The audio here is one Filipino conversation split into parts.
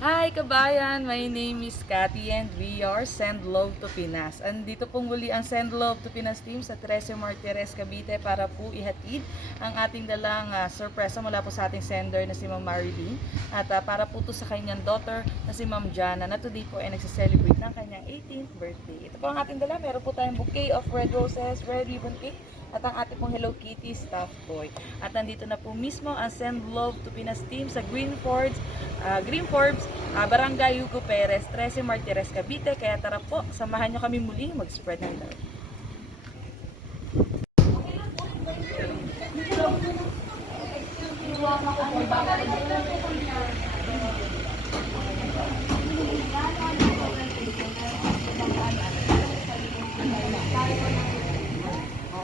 Hi kabayan! My name is Cathy and we are Send Love to Pinas. Andito pong muli ang Send Love to Pinas team sa 13 Martires, Cavite para po ihatid ang ating dalang sorpresa mula po sa ating sender na si Ma'am Marilyn at para po to sa kanyang daughter na si Ma'am Jana na today po ay nagsiselebrate ng kanyang 18th birthday. Ito po ang ating dala. Meron po tayong bouquet of red roses, red ribbon cake at ang ating pong Hello Kitty stuffed toy. At nandito na po mismo ang Send Love to Pinas team sa Green Forbes, Barangay Hugo Perez, 13 Martires, Cavite. Kaya tara po, samahan nyo kami muli mag-spread ng love.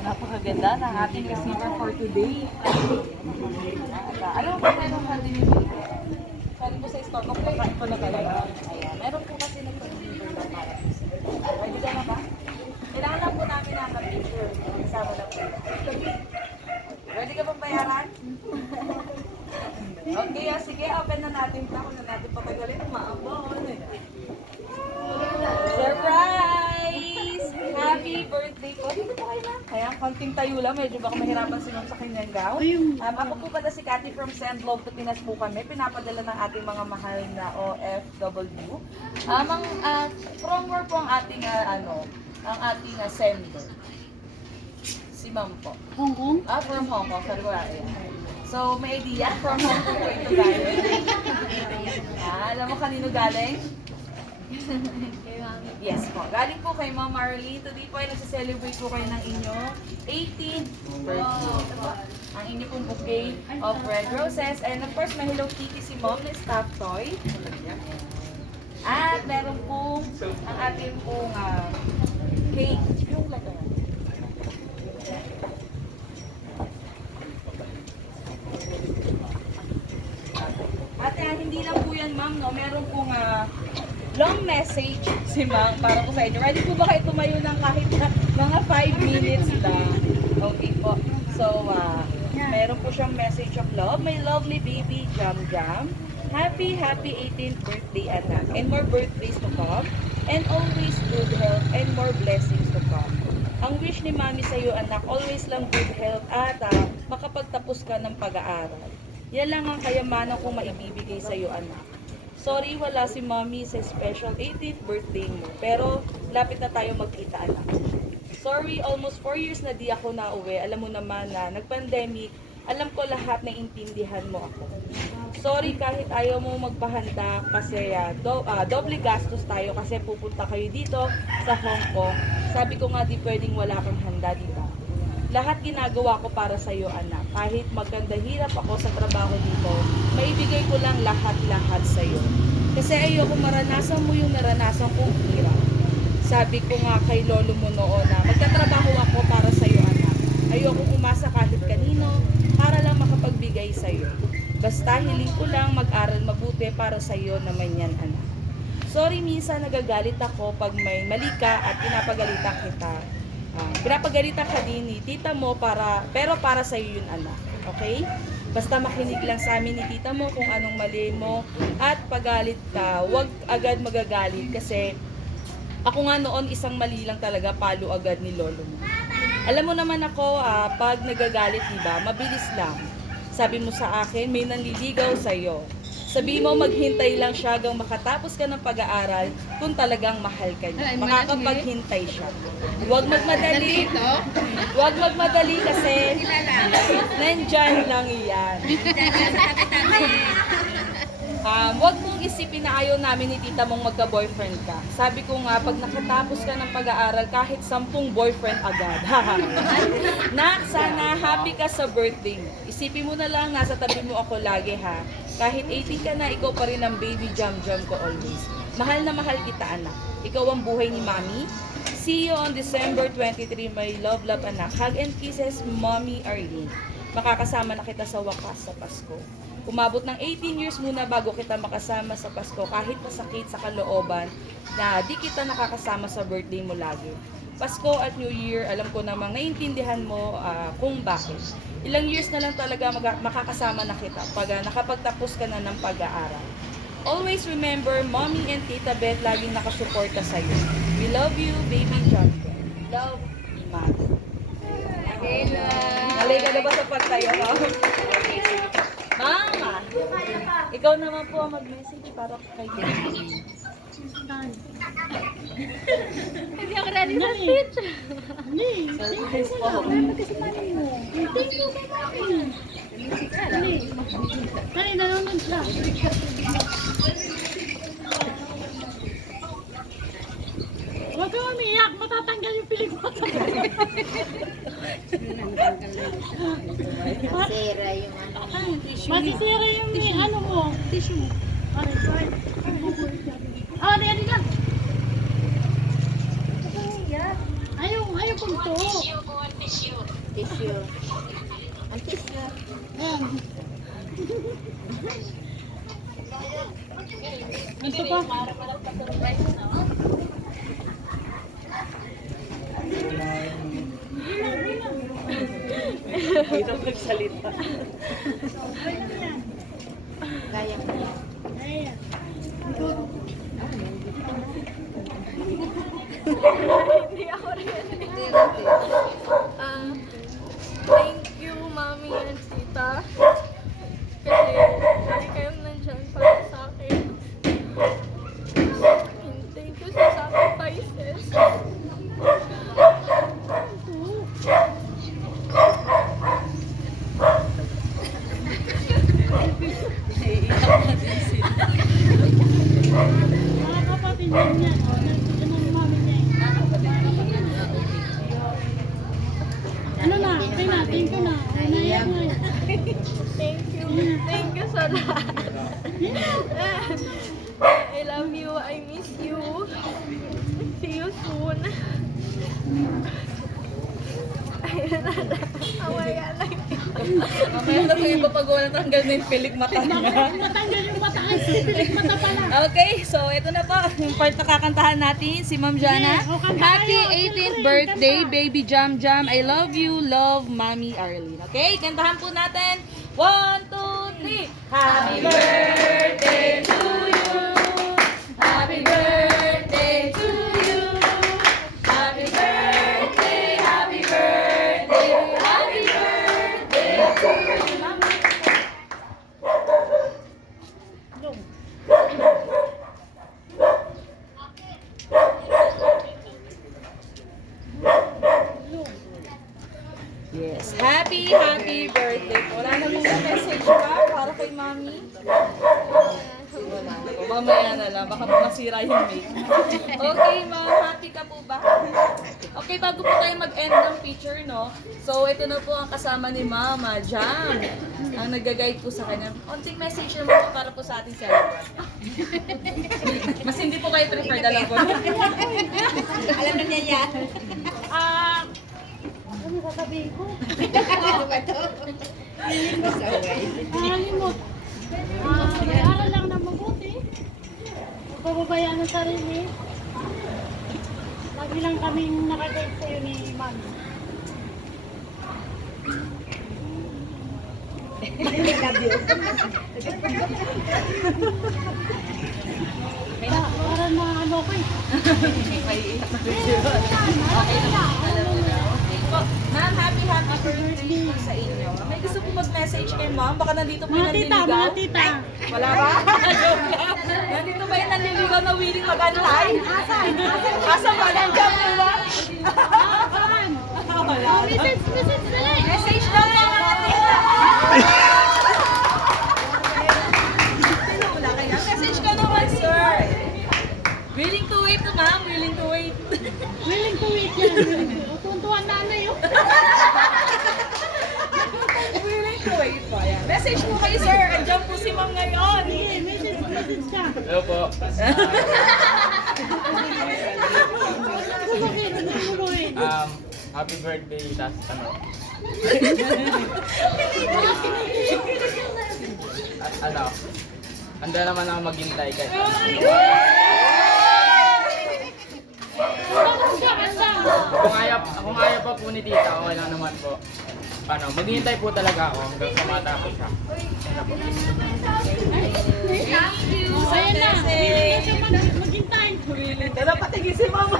Napakaganda ng ating receiver for today. Alam mo ba meron ka din yung sabi ko sa store ko, pagkain ko na talaga. Ayan. Meron po kasi nag-deliver na para po sa ready ka na ba? Kailangan lang po namin na picture. Kasama na po. Ready ka bang bayaran? Okay, sige, open na natin ito. Kung na natin patagalin, maabon. Surprise! Happy birthday po. Dito po kayo na. Kaya konting tayo lang. Medyo baka mahirapan si Ma'am sa kanyang gown. Ako po pala si Cathy from Send Love to Pinas po kami. Pinapadala ng ating mga mahal na OFW. From where po ang ating, ang ating sender? Si Ma'am po. Hong Kong? From Hong Kong. Sorry ko So, may idea from Hong Kong po ito galing. Alam mo kanino galing? Yes po. Galing po kay Ma'am Marlene. Today po ay nasa-celebrate po kayo ng inyong 18th birthday. Ang inyong pong bouquet of red roses. And of course, may Hello Kitty si Mom na stuffed toy. At meron pong ang ating pong cake. Yung lagay. At hindi lang po yan, ma'am, no? Meron pong long message si ma'am para po sa inyo. Ready po ba kayo tumayo ng kahit mga 5 minutes lang? Okay po. So, meron po siyang message of love. My lovely baby, Jam Jam. Happy 18th birthday, anak. And more birthdays to come. And always good health and more blessings to come. Ang wish ni mami sa iyo, anak, always lang good health at makapagtapos ka ng pag-aaral. Yan lang ang kayamanan kong maibibigay sa iyo, anak. Sorry, wala si Mommy sa special 18th birthday mo. Pero, lapit na tayo magkita, anak. Sorry, almost 4 years na di ako nauwi. Alam mo naman na nag-pandemic, alam ko lahat na intindihan mo ako. Sorry kahit ayaw mo magpahanda kasi doble gastos tayo kasi pupunta kayo dito sa Hong Kong. Sabi ko nga di pwedeng wala kang handa, di ba? Lahat ginagawa ko para sa iyo, anak. Kahit maganda hirap ako sa trabaho dito, maibigay ko lang lahat-lahat sa iyo. Kasi ayoko maranasan mo yung naranasan kong hirap. Sabi ko nga kay lolo mo noon na magtatrabaho ako para sa iyo, anak. Ayoko umasa kahit kanino para lang makapagbigay sa iyo. Basta hiling ko lang mag-aral mabuti para sa iyo naman yan, anak. Sorry minsan nagagalit ako pag may mali ka at pinapagalitan kita. Pinapagalitan ka din ni tita mo pero para sa iyo yun, anak. Okay? Basta makinig lang sa amin ni tita mo kung anong mali mo at pagalit ka, huwag agad magagalit kasi ako nga noon isang mali lang talaga palo agad ni lolo mo. Alam mo naman ako, pag nagagalit, diba, mabilis lang. Sabi mo sa akin, may nanliligaw sa'yo. Sabi mo, maghintay lang siya hanggang makatapos ka ng pag-aaral kung talagang mahal ka niya. Makakapaghintay siya. Huwag magmadali. Huwag magmadali kasi nandyan lang iyan. Huwag mong isipin na ayaw namin ni tita mong magka-boyfriend ka. Sabi ko nga, pag nakatapos ka ng pag-aaral, kahit 10 boyfriend agad. Nak, sana happy ka sa birthday mo. Isipin mo na lang, nasa tabi mo ako lagi, ha. Kahit 18 ka na, ikaw pa rin ang baby jam-jam ko always. Mahal na mahal kita, anak. Ikaw ang buhay ni Mami. See you on December 23, my love, anak. Hug and kisses, Mommy Arlene. Makakasama na kita sa wakas sa Pasko. Umabot ng 18 years muna bago kita makasama sa Pasko kahit masakit sa kalooban na di kita nakakasama sa birthday mo lagi. Pasko at New Year, alam ko namang naiintindihan mo kung bakit. Ilang years na lang talaga makakasama na kita pag nakapagtapos ka na ng pag-aaral. Always remember, Mommy and Tita Beth laging nakasuporta sa'yo. We love you, baby John. Love, Iman. Halika na ba sa pagtayo mo? Mama! Ikaw naman po ang mag-message para kay baby. Hindi ako ready sa speech. Surprise po. Thank you kay mami. Ay, nanonood siya. Huwag ka umiyak, matatanggal yung pilig mo. Masira yung ano. Masisira yung ano mo. Tissue mo. Ah, di na. Ayaw kong to. Tissue. Ang tissue. Ayan. Ito pa. Dito magsalita. Kaya mo yan. Ayan. Hindi ako rin. Thank you, Mami and Tita. Kasi lagi kayong nandyan para sa akin. And thank you sa sacrifices. Mga kapatid niya. Yan ang mami niya. Ano na? Thank you na. Naiyak na. Thank you. Thank you sa lahat. I love you. I miss you. See you soon. Ayun na lang. Awaya lang. Mamaya na kung ipapagawa na tanggal na yung pilik mata niya. Natanggal yung mataas. Pilik mata pala. Okay, so ito na po yung part na kakantahan natin, si Ma'am Jana. Okay, kanta Happy kayo. 18th birthday, baby Jam Jam. I love you, love, Mommy Arlene. Okay, kantahan po natin. 1, 2, 3. Happy birthday to you. Happy birthday to you. Happy birthday, happy birthday, happy birthday to you. Yes, happy birthday po. Wala na mong message pa para kay Mami? Wala na po. Mamaya na lang. Baka masira yung make. Okay, Ma'am. Happy ka po ba? Okay, bago po tayo mag-end ng picture, no? So, ito na po ang kasama ni Mama, Jam. Ang nag-guide po sa kanya. Onting message naman po para po sa ating celebrant. Mas hindi po kayo prefer, dalawa po. Alam na niya yan. Ano sasabihin ko? Ano ba ito? Masaway. Nakalimot. Mag-aaral lang na mabuti. Huwag pababayaan ang sarili. Lagi lang kaming nakagay sa'yo ni Mami. Para na ano ko eh. Ma'am, happy birthday po sa inyo. May gusto po mag-message kay Ma'am? Baka nandito po yung Mga tita, nanliligaw. mga tita. Wala ba? Joke lang. Nandito ba yung nanliligaw na willing mag-antay? Asa ba? Nandiyan po ba? Saan? Wala. Message na lang. Message daw lang mga tita. Wala kaya? Message ka naman, sir. Willing to wait to ma'am. Willing to wait. Willing to wait yan. Tuntuan na ano yun. Willing to wait po. Ayan. Message mo kayo, sir. Andiyan po si ma'am ngayon. Sige, message ka. Hello po. Guluhin. Happy birthday, tas ano? Ano? Handa naman ako maghintay kahit kung ayaw pa po ni tita, okay lang naman po. Ano, maghihintay po talaga ako hanggang sa matapos siya. Thank you. patingin si mama.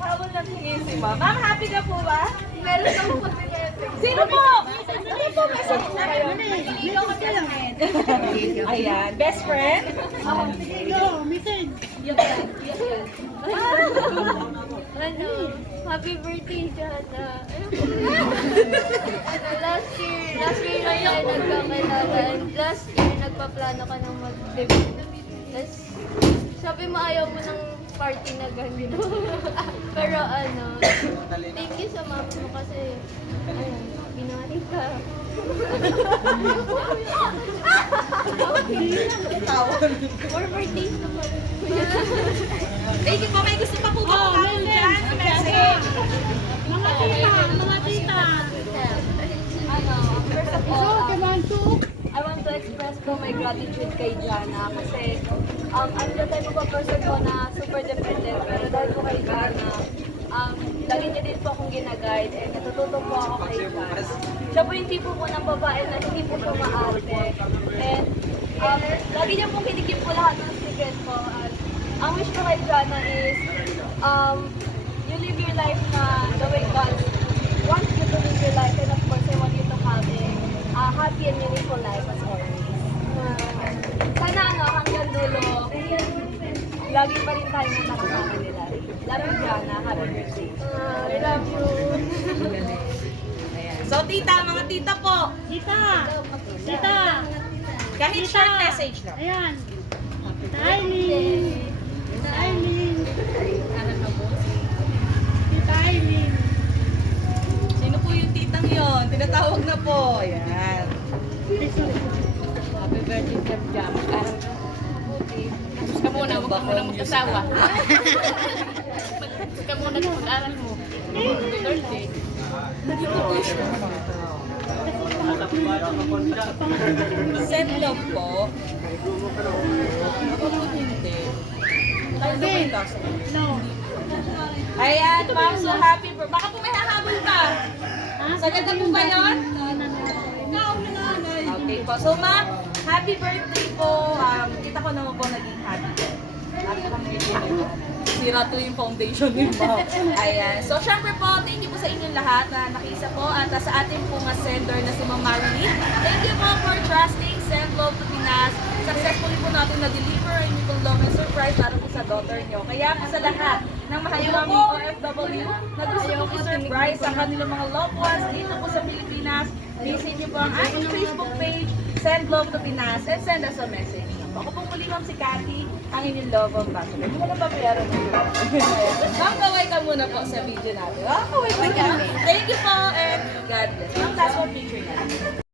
Habol na tingin si mama. Ma'am, happy ka po ba? Meron akong pagpinete. Sino po? Sino po message na kayo? Ikaw ka lang. Ayan, best friend? Ikaw, message. Ano, happy birthday, Jana. Last year na tayo nagkakailangan. Last year, nagpaplano ka ng mag-debut. Tapos, sabi mo ayaw mo ng party na ganito. Pero ano, thank you sa mom mo kasi, ayun, binari ka. More birthdays naman. Thank you po. May gusto pa po ba Oh, kayo dyan? Message? Mga tita, mga tita. Ano, first of So, all, come to. I want to express po my gratitude kay Jana kasi ano na tayo po person ko na super dependent pero dahil po kay Jana, lagi niya din po akong ginaguide and natututo po ako kay Jana. Siya po yung tipo po ng babae na hindi po pumaarte and lagi niya pong kinikip po lahat ng secret ko at ang wish ko kay Jana is you live your life na the way God wants you to live your life and of course I want you to have a happy and meaningful life as always. Sana ano, hanggang dulo, lagi pa rin tayo makakasama nila. Love you, Jana. Happy birthday. I love you. Ayan. So, tita, mga tita po. Tita. Tita. Kahit Tita. short message lang. Ayan. Tita Aileen. Tita Aileen. Tita Aileen. Sino po yung titang yon? Tinatawag na po. Ayan. Happy birthday, Sir Jam. Tapos ka muna, huwag ka muna mag-asawa. Tapos ka muna sa pag-aral mo. Happy birthday. Send love po. Ako po hindi. Tayo na po yung kaso. No. Ayan, ma'am. So, happy birthday. Baka po may hahabol ka. Sagad na po ba yun? Okay po. So, ma'am, happy birthday po. Kita ko naman po naging happy. Sira to yung foundation ni ma'am. Ayan. So, syempre po, thank you po sa inyong lahat na nakiisa po at sa ating po nga sender na si Ma'am Marilyn. Thank you po for trusting Send Love to Pinas. Successfully po natin na-deliver ang inyong love and surprise para po sa daughter nyo. Kaya po sa lahat ng mahal naming OFW na gusto po i-surprise sa kanilang mga loved ones dito po sa Pilipinas, visit nyo po ang ating Facebook page, Send Love to Pinas, and send us a message. Ako pong muli ma'am si Cathy, ang inyong love ambassador. Hindi mo na babayaran ng ma'am, kaway ka muna po sa video natin. Kaway ka. Thank you po and God bless. Ma'am, last one picture na.